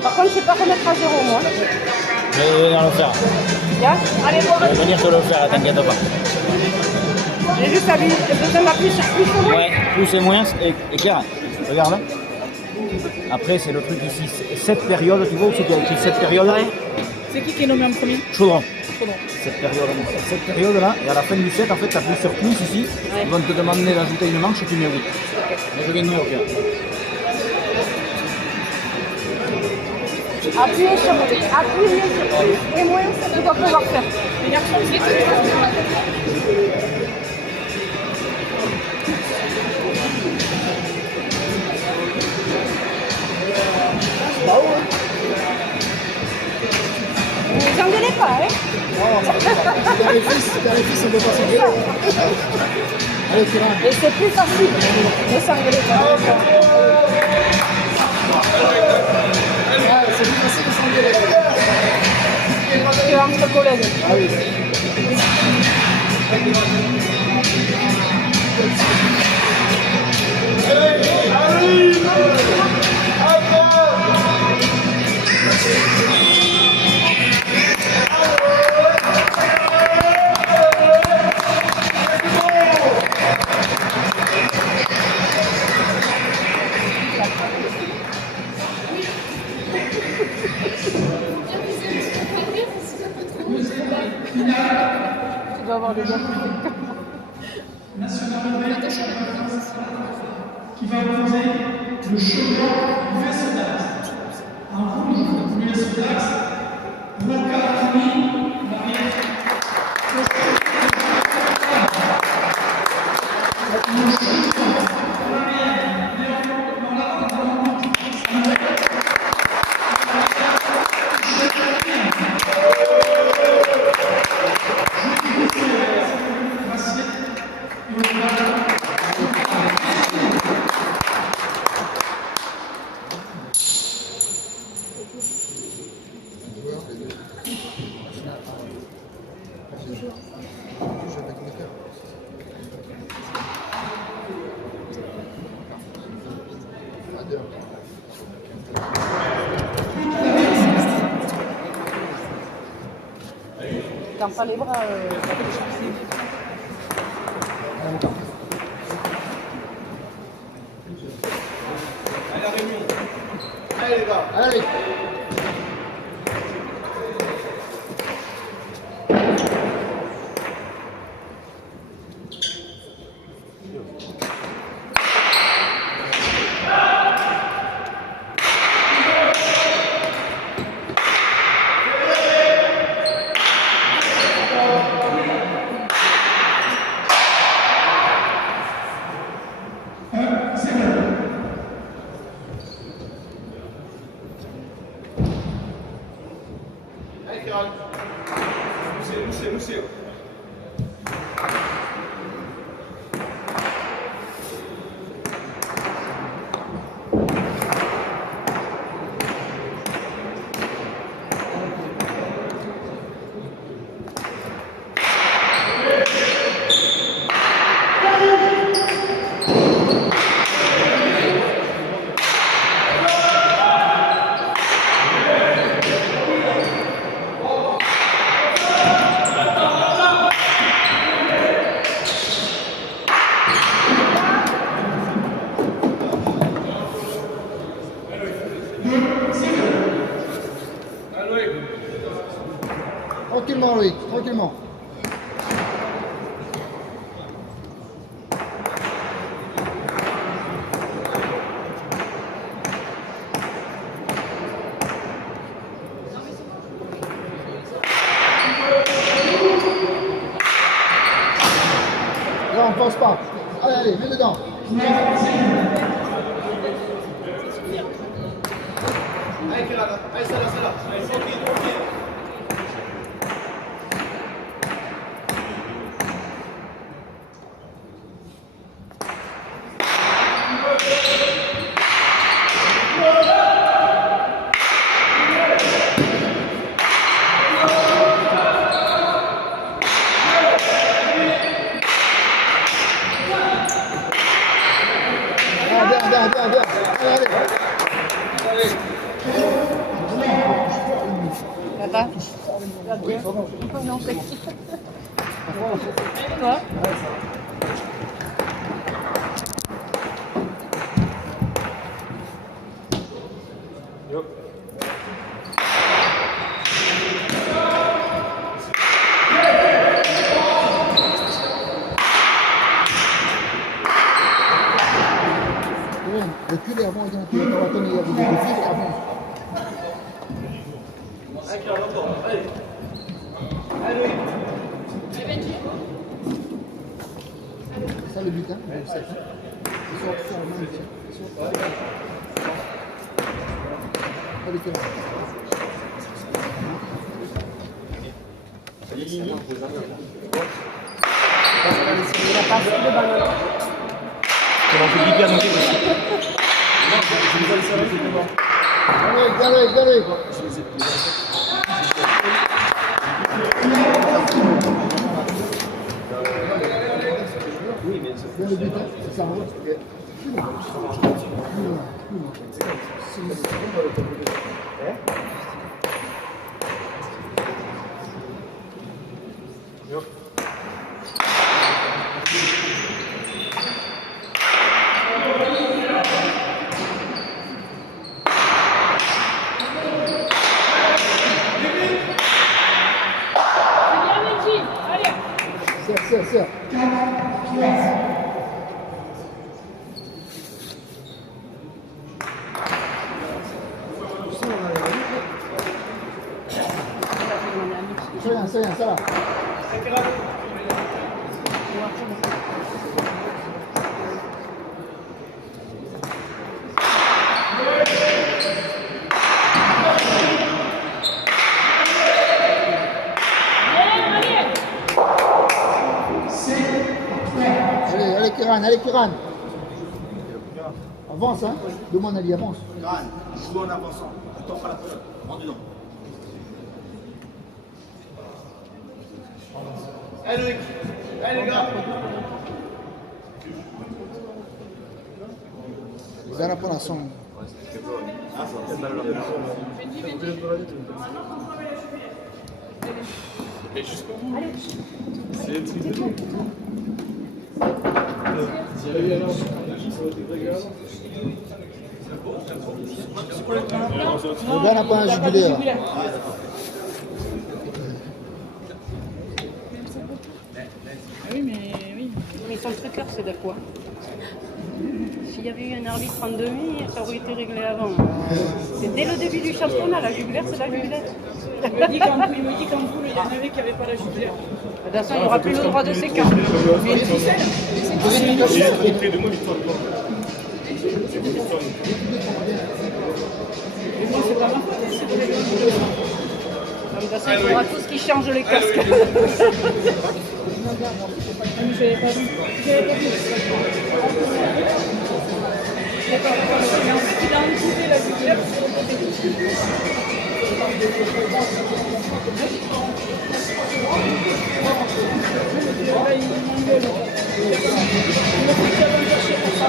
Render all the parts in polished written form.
Par contre, je ne sais pas remettre à zéro, moi. Je vais venir le faire. Bien. Allez, voir. Je vais venir te le faire, t'inquiète pas. J'ai juste besoin d'appuyer sur plus ou moins. Ouais, plus et moins. Et Claire, regarde. Hein. Après, c'est le truc ici. 7 périodes, tu vois où c'est qu'il y a écrit 7 périodes? Ouais. C'est qui est nommé en premier? Chaudron. Chaudron. Cette période là, et à la fin du set, en fait, tu appuies sur plus ici. Ouais. Ils vont te demander d'ajouter une manche et tu mets oui. Okay. Mais je viendrai au pire. Appuyez sur plus et moins, tu dois pouvoir faire. Les garçons, c'est ne vous engueulez pas, hein? Dans les fils, on ne peut pas s'engueuler. Allez, Kiran. Et c'est plus facile de s'engueuler pas. Ah, c'est bien. assez de s'engueuler. Que entre collègues. Ah oui. Tu dois avoir des gars. Qui va opposer le chemin du vaisseau d'axe. En rouge, le vaisseau d'axe, Waka Kimi, Marie. T'as pas les bras. Allez les gars, allez. Lucio. Tranquillement, Loïc, tranquillement. Là, on pense pas. Allez, allez, mets dedans. Allez, Kirana. Allez, c'est là. Allez, tranquille. Bien. Allez. Là-bas. Là-bas. Non, c'est qui? Toi? Reculez avant, tu vas pas attendre, il y a des fils avant. C'est ça le but, hein? Ils sortent ça en main ici. Allez, Kevin. Il a pas fait de ballon. On peut hyper monter aussi. Non, je vais aller ça, c'est devant. Allez. Oui, bien sûr. Bien le but, hein, c'est ça, hein. Serre. C'est rien, ça va. Allez, Kiran. Avance, hein. Demande à lui, avance. Kiran, joue en avançant. Attends pas la pelote. Rentre dedans. Allez, Loïc. Allez, les gars. Zana pour la somme. Le gars n'a pas un jugulaire. Mais son truc là, c'est de quoi? S'il y avait eu un arbitre en demi, ça aurait été réglé avant. C'est dès le début du championnat, la jugulaire, c'est la jugulaire. Il me dit qu'en poule, il y en avait qui n'avaient pas la jugulaire. De toute façon, il n'y aura plus le droit de séquence. De toute façon, il faudra tous qui changent les casques. Je n'avais pas vu. D'accord. Mais en fait, il a enlevé la jugulaire sur le côté dessus. Là, il m'engueule. Il me fait qu'il y avait un chercher pour ça.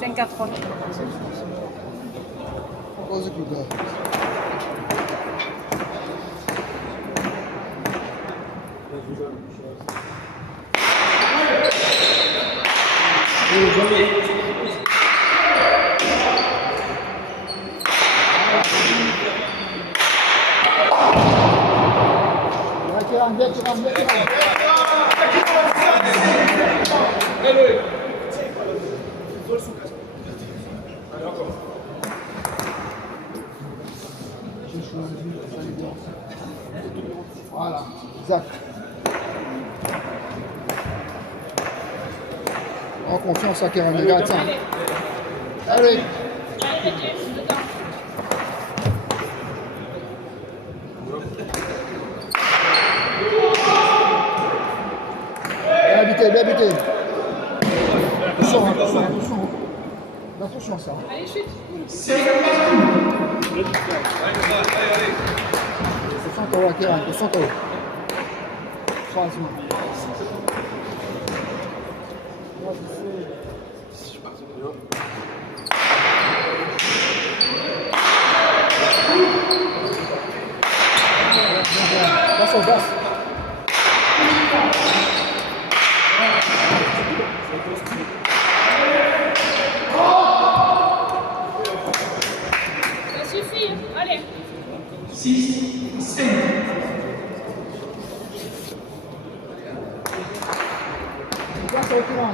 Cinq à 3. Pose le gars. Voilà, exact. En confiance à Kéran, regarde ça. Allez. Bien buté. Attention, attention à ça. Allez, chute. Concentre-toi, Kéran, concentre-toi. France. Passe au bas. Ça suffit, allez. 6, 5. Passe au courant.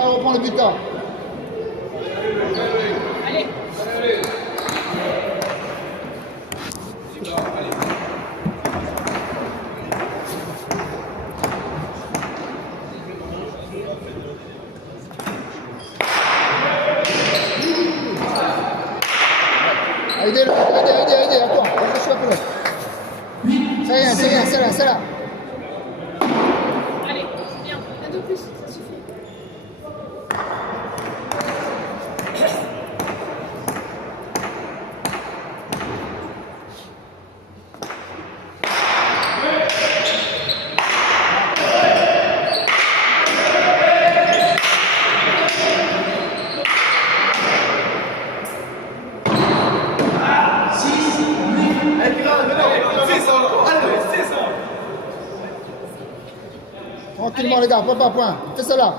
Ah, on reprend le butin. Allez. Aidez-le, aidez, attends, relâche la pelote. C'est là. Allez, c'est bien. Un de plus, ça suffit. Tranquillement les gars, point par point. Fais ça là.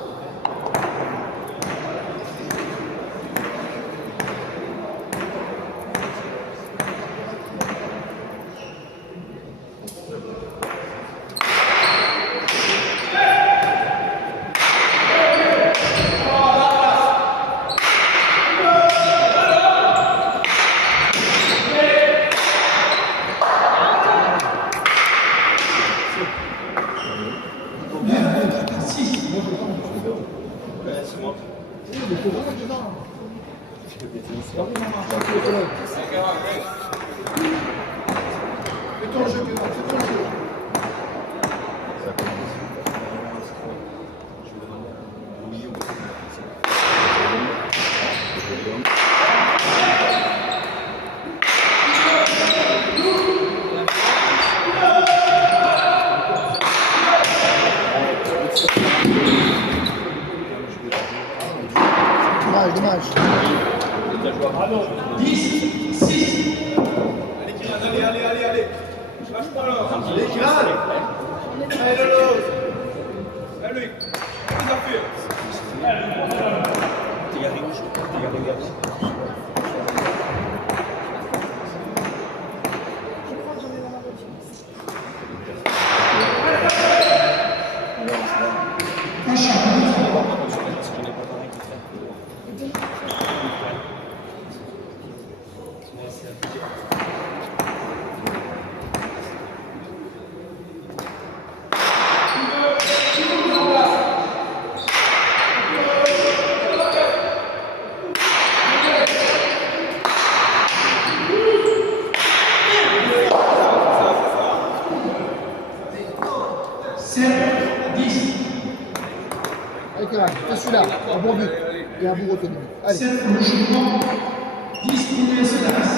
Dommage. 10, 6. Allez. Lâche pas là. Allez, Kylian. Allez, Lolo. Allez, Luc. Plus appuyé. Fais celui-là, un bon but. Et un bon autonomie. Allez. 7 pour le changement. 10 pour le SLS.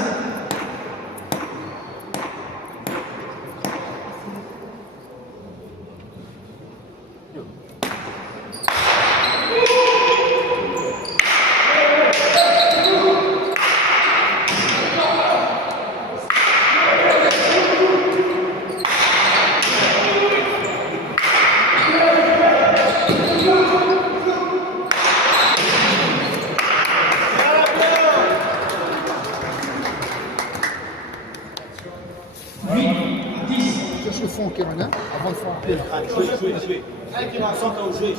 Cherche le fond, Kéron, hein, avant de faire un peu. Jouez. Allez, Kéron, centre, jouez.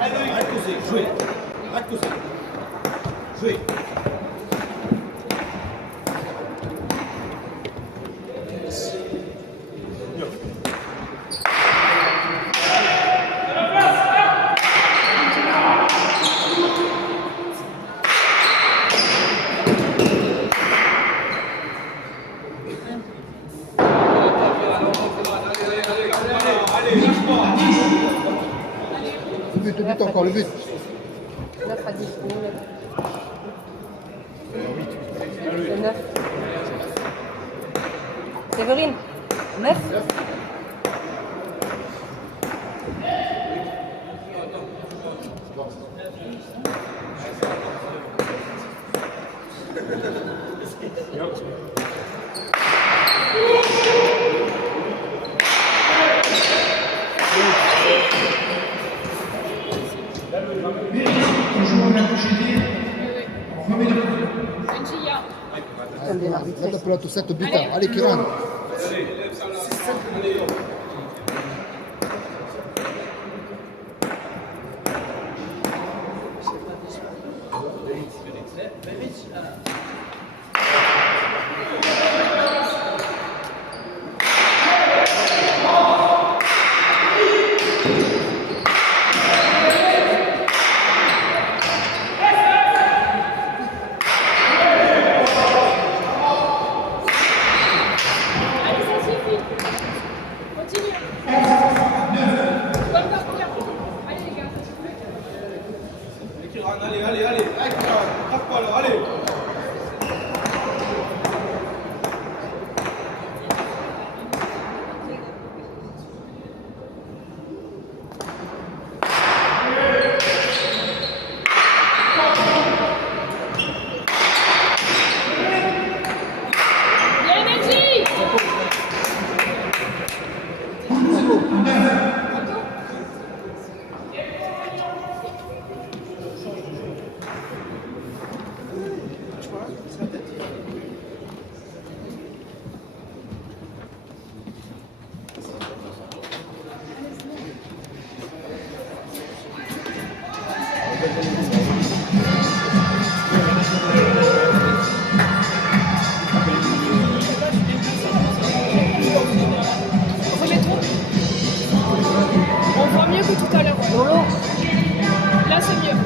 Arrête de jouer. le but encore, le but. 9 à 10. 9. Séverine, 9. Guarda per l'altro set, butta. Allez, Kiran. On voit mieux que tout à l'heure. Là, c'est mieux.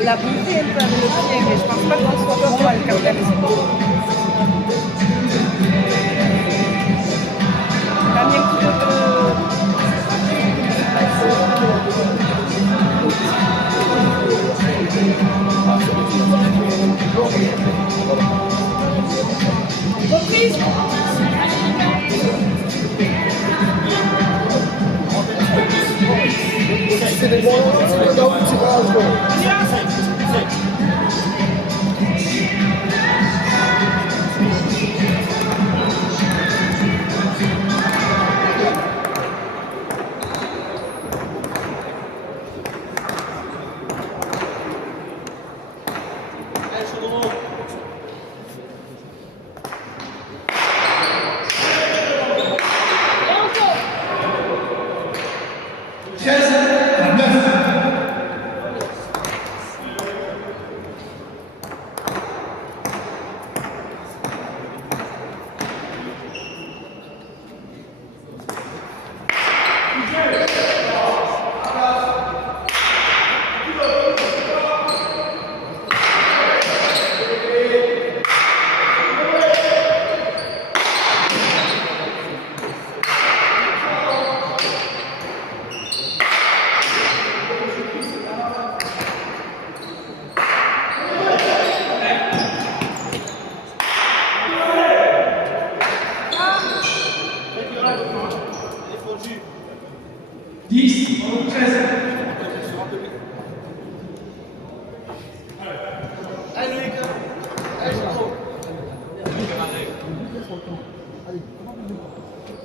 Il a bouffé un peu avec le pied, mais je pense pas qu'on soit pas mal quand même. Il a mis un coup de... Reprise. C'est des bons tirages.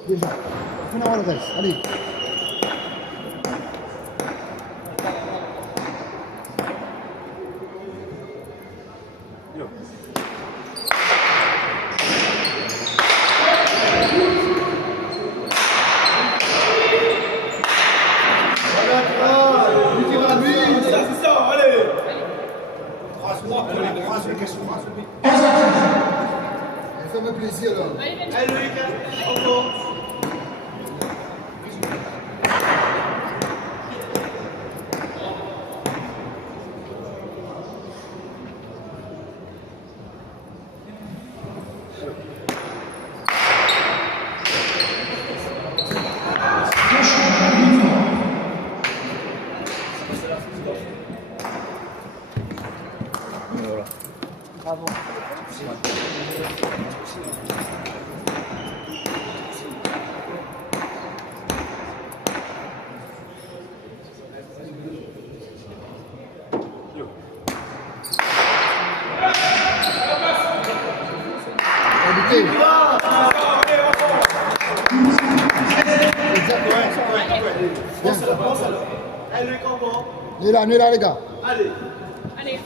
Déjà, on a le reste. Allez. Ça me fait plaisir là. Allez, On est là, les gars. Allez. Allez.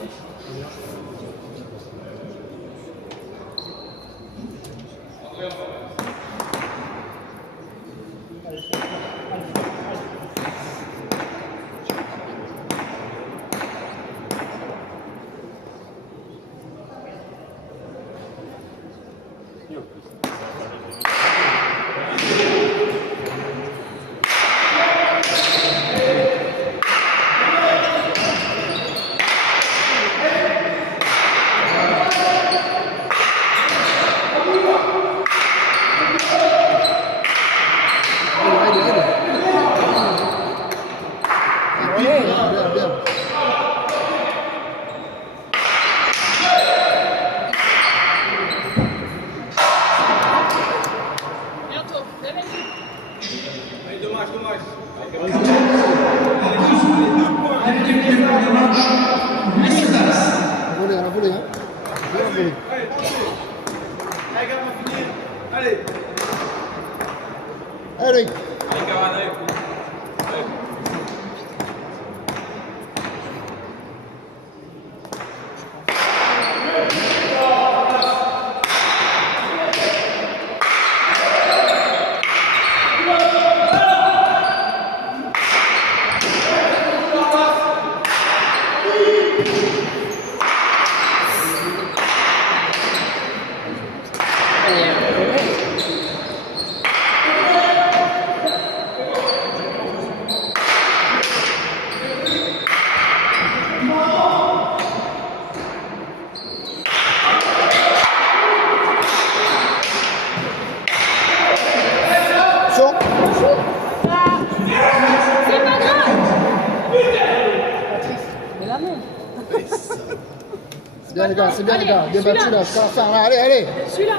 C'est bien les gars, débattu là, jusqu'à la fin, là, allez. Celui-là.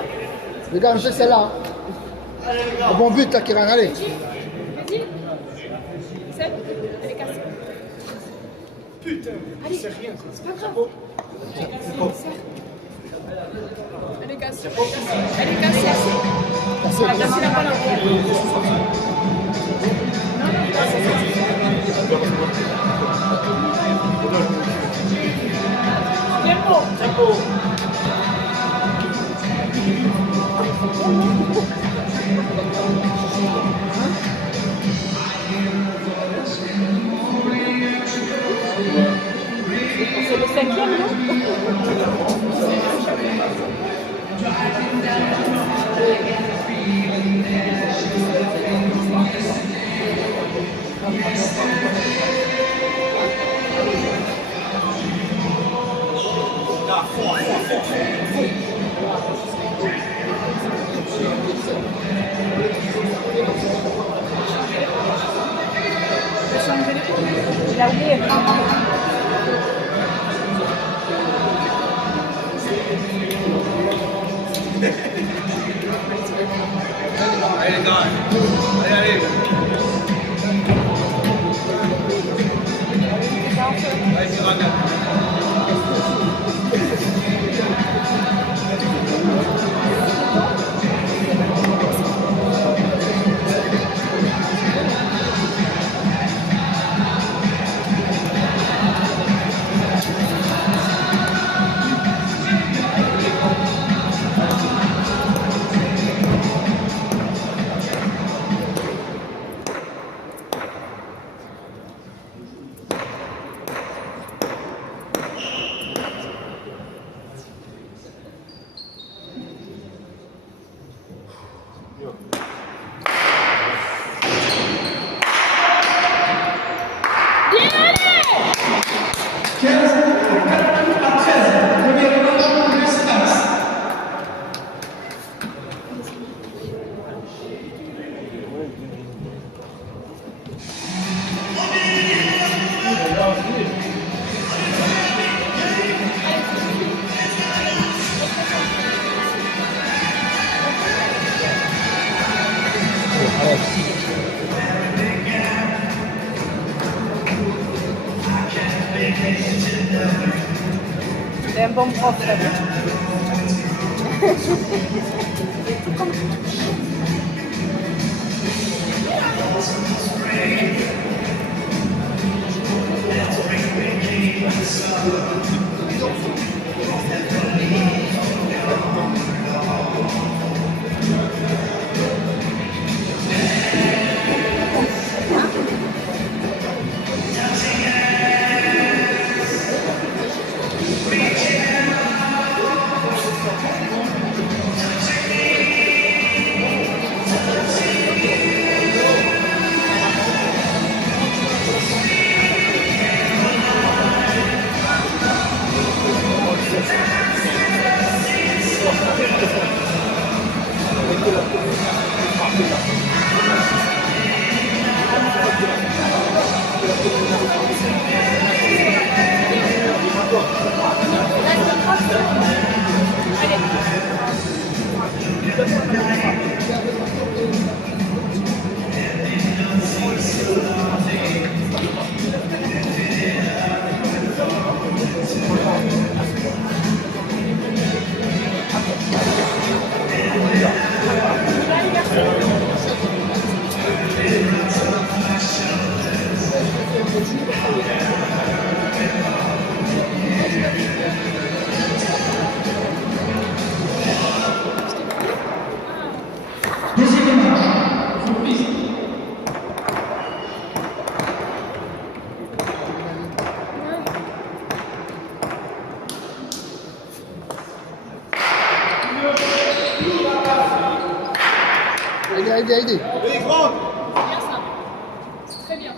Les gars, on fait celle-là. Un bon but là, Kiran, allez. Vas-y. C'est. Elle est cassée. Putain, allez, c'est rien, c'est pas grave. Elle est cassée. Elle est cassée. Elle est cassée. Elle a cassé la balle. Tempo. C'est le 5e, non? Il a oublié. Allez, gars. Allez. Allez, Tirana. C'est un bon prof, là. Aidez. Bien ça. Très bien.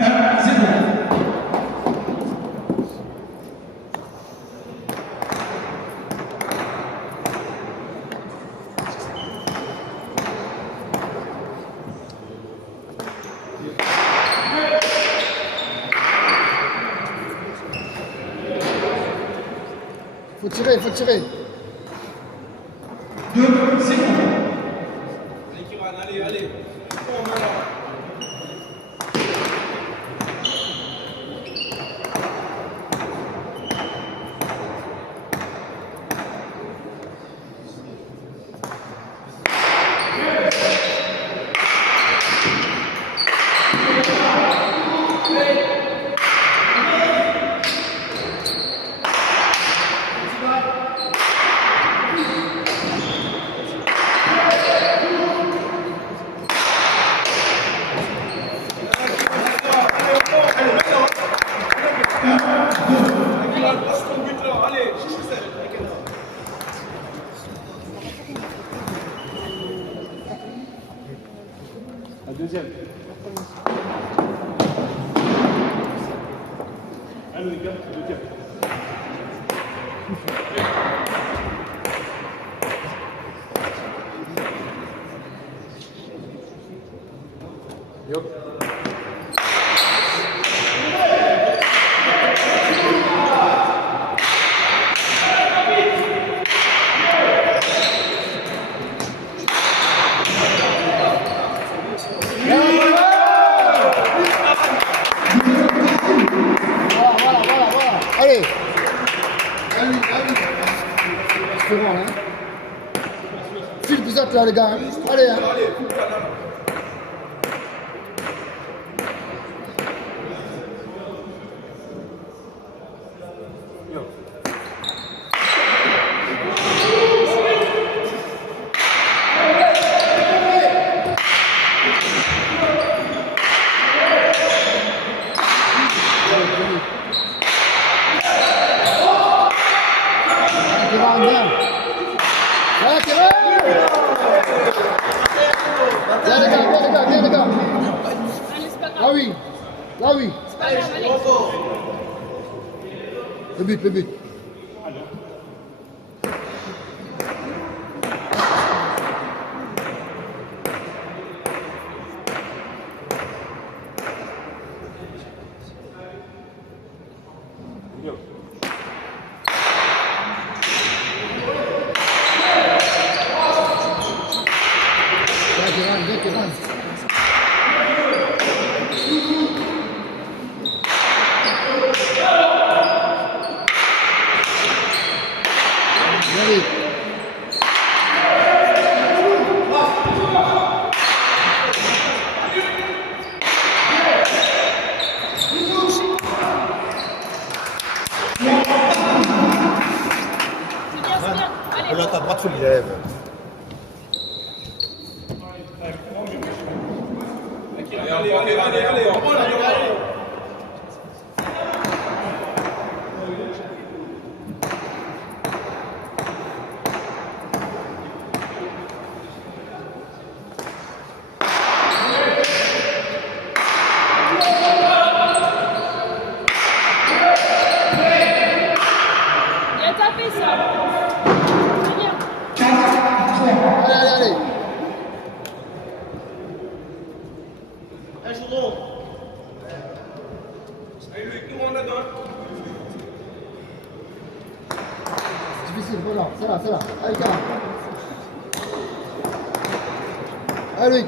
1-0. Faut tirer. 2-0. Allez. La deuxième. Allez les gars, deuxième. Yo. Voilà. Allez. C'est bon, hein. File vous êtes là, les gars. Hein. Allez, hein. Viens les gars. Allez, c'est pas grave. Là oui. C'est pas grave, allez. Le but. Yo. Viens, Kevin. Allez. Bien tapé ça. Très bien. Allez, allez, allez. Difficile, voilà, c'est là, c'est là. Allez, Karim. Allez, Loïc.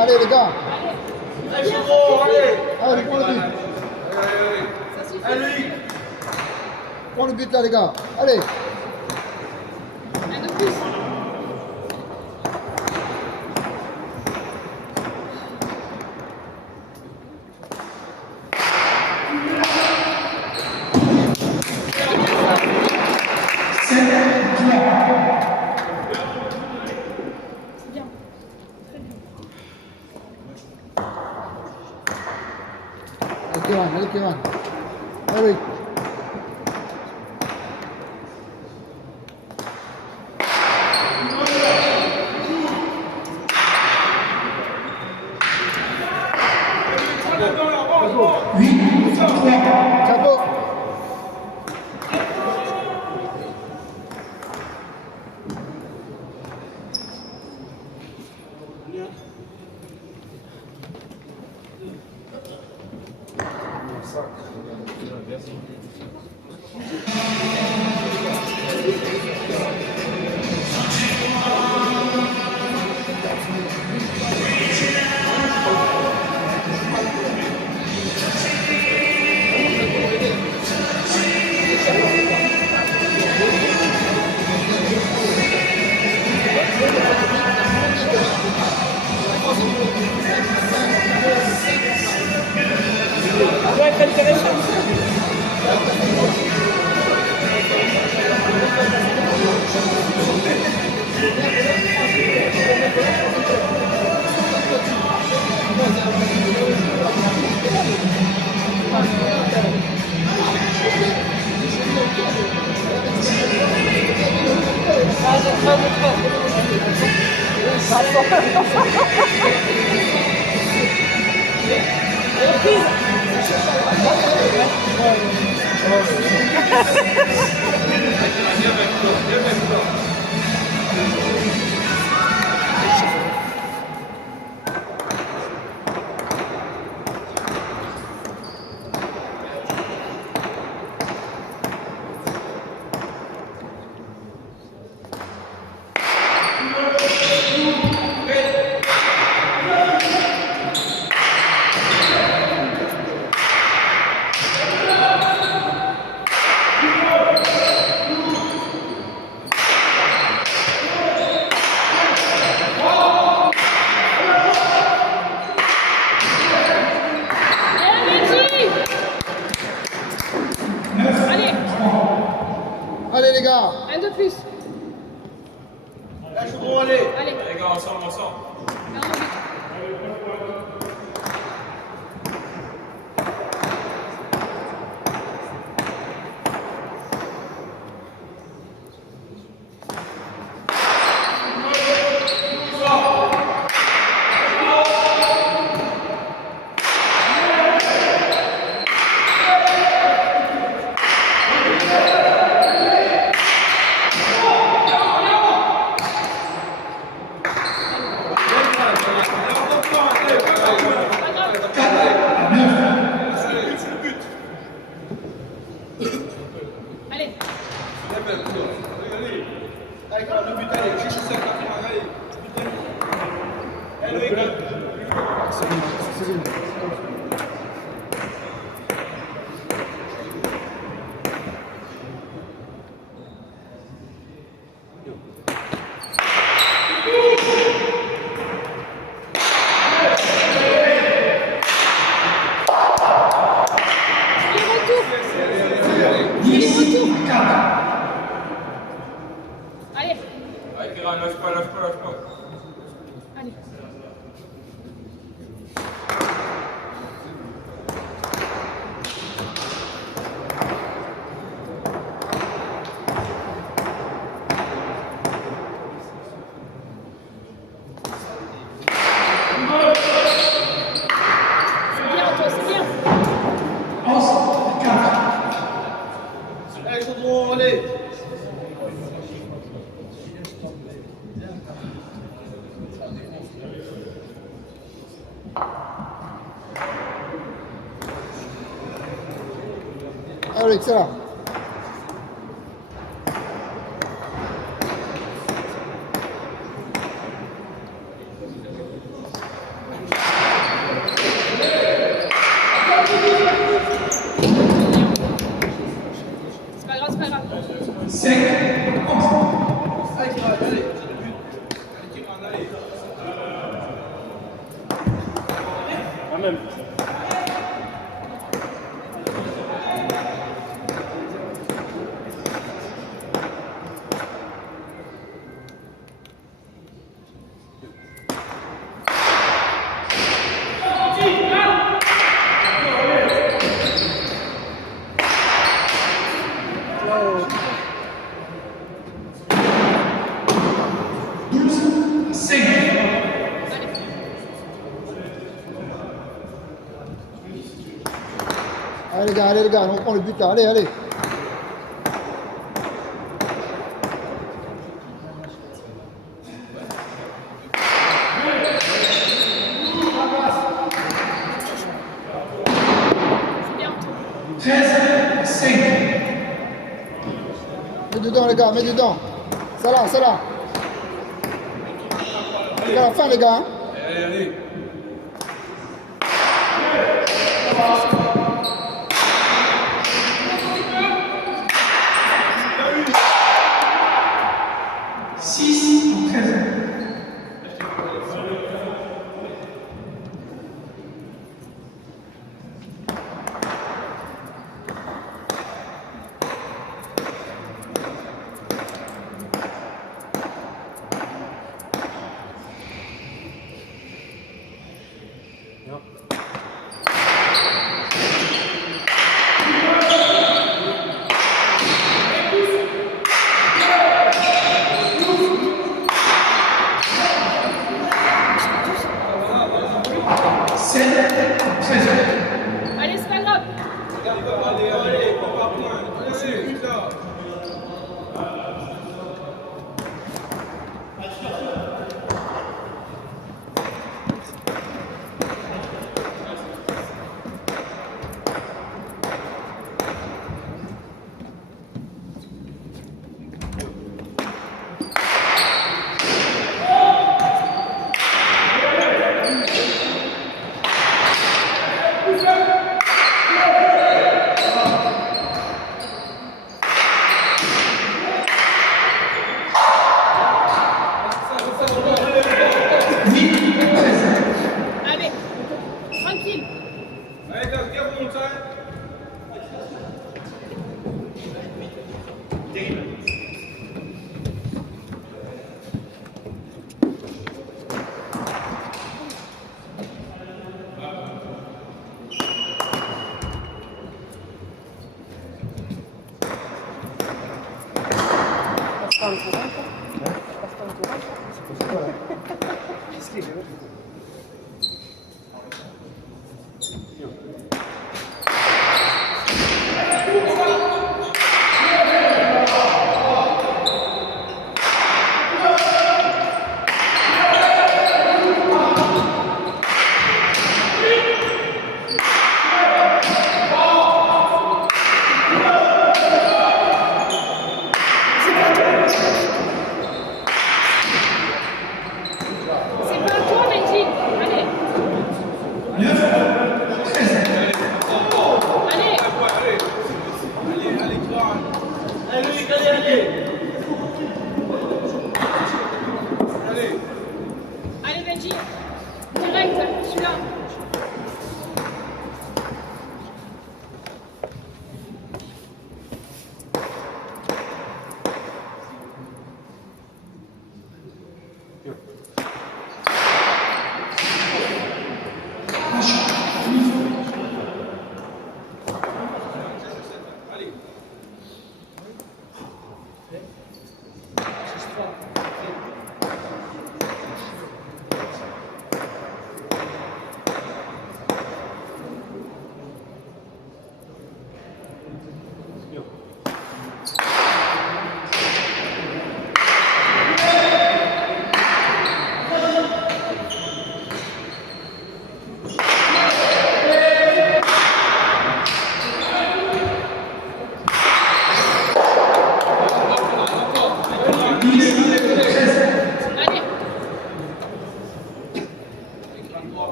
Allez, les gars. Allez, prends le but. Prends le but là, les gars. Allez. Un de plus. Allez, Kévan. Allez. Chapeau. Ouais, c'est intéressant. Allez les gars. Un de plus. Lâche gros, allez. Allez. Les gars, ensemble, ensemble. Un de plus. Allez. Allez, Kira, lâche pas, lâche pas, lâche pas. Allez. C'est bien, toi, c'est bien. 11-4. Allez, Chaudron, allez. Allez, excellent. C'est pas grave, c'est pas grave. 5, 11. Allez, Kira, allez. Allez, Kira, allez. Allez les gars, on prend le but là, allez, allez. C'est bien. 13-5. Mets dedans les gars, mets dedans. Ça là. C'est à la fin les gars. Hein. Allez, allez. Allez, c'est pas grave. Allez, papa, point. Allez, putain. Allez. Tranquille. Allez, gars, viens, remonte ça. Passe pas en courant, quoi. Passe pas en courant. Qu'est-ce qu'il est là? C'est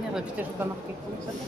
Merde, putain, je vais pas marquer. Comment ça fait?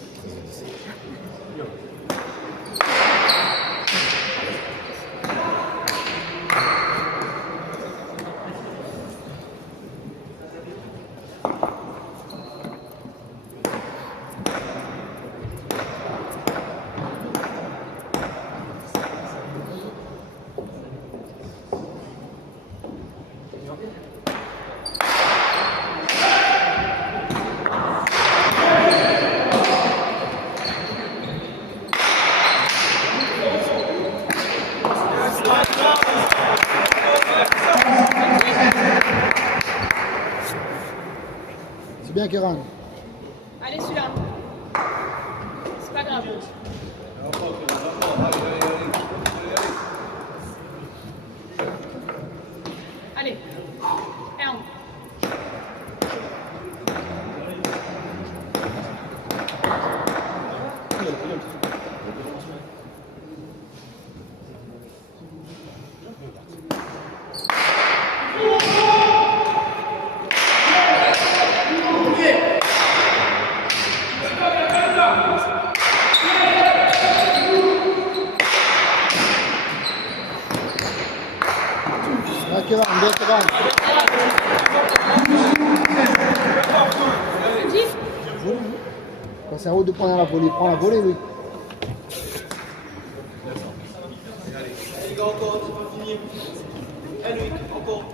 C'est bien, Kéran. Allez, celui-là. C'est pas grave. Allez. Et un. Bien, Kéran, bien, Kéran. Quand c'est à haut de prendre la volée, prends la volée, oui. Les gars, encore, c'est pas fini. Eh, Loïc, encore.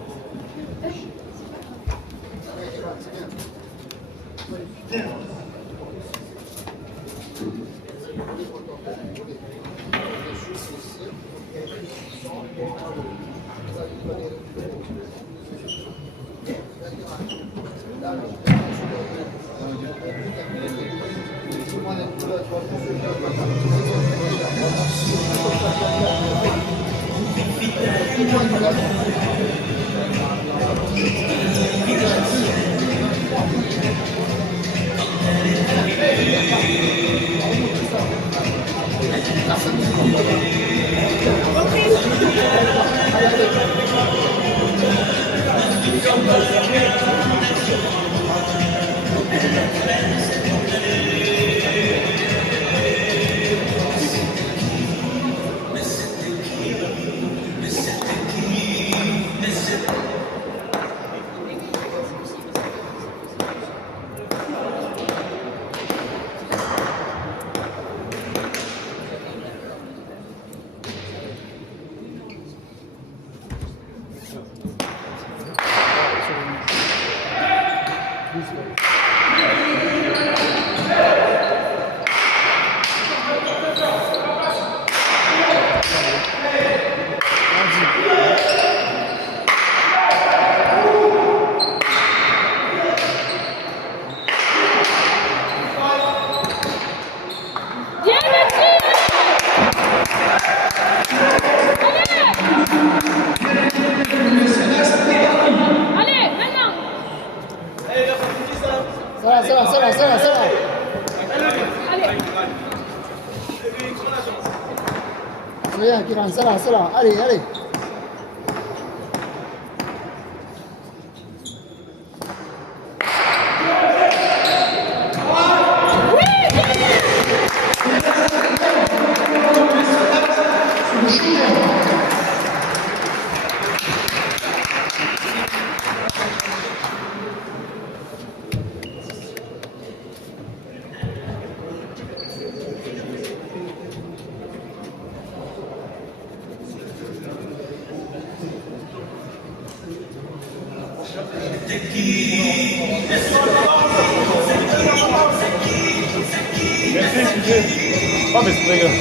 Bien, Kéran, ça là, allez, allez. Merci, Sujet. Ah, mais c'est très grave.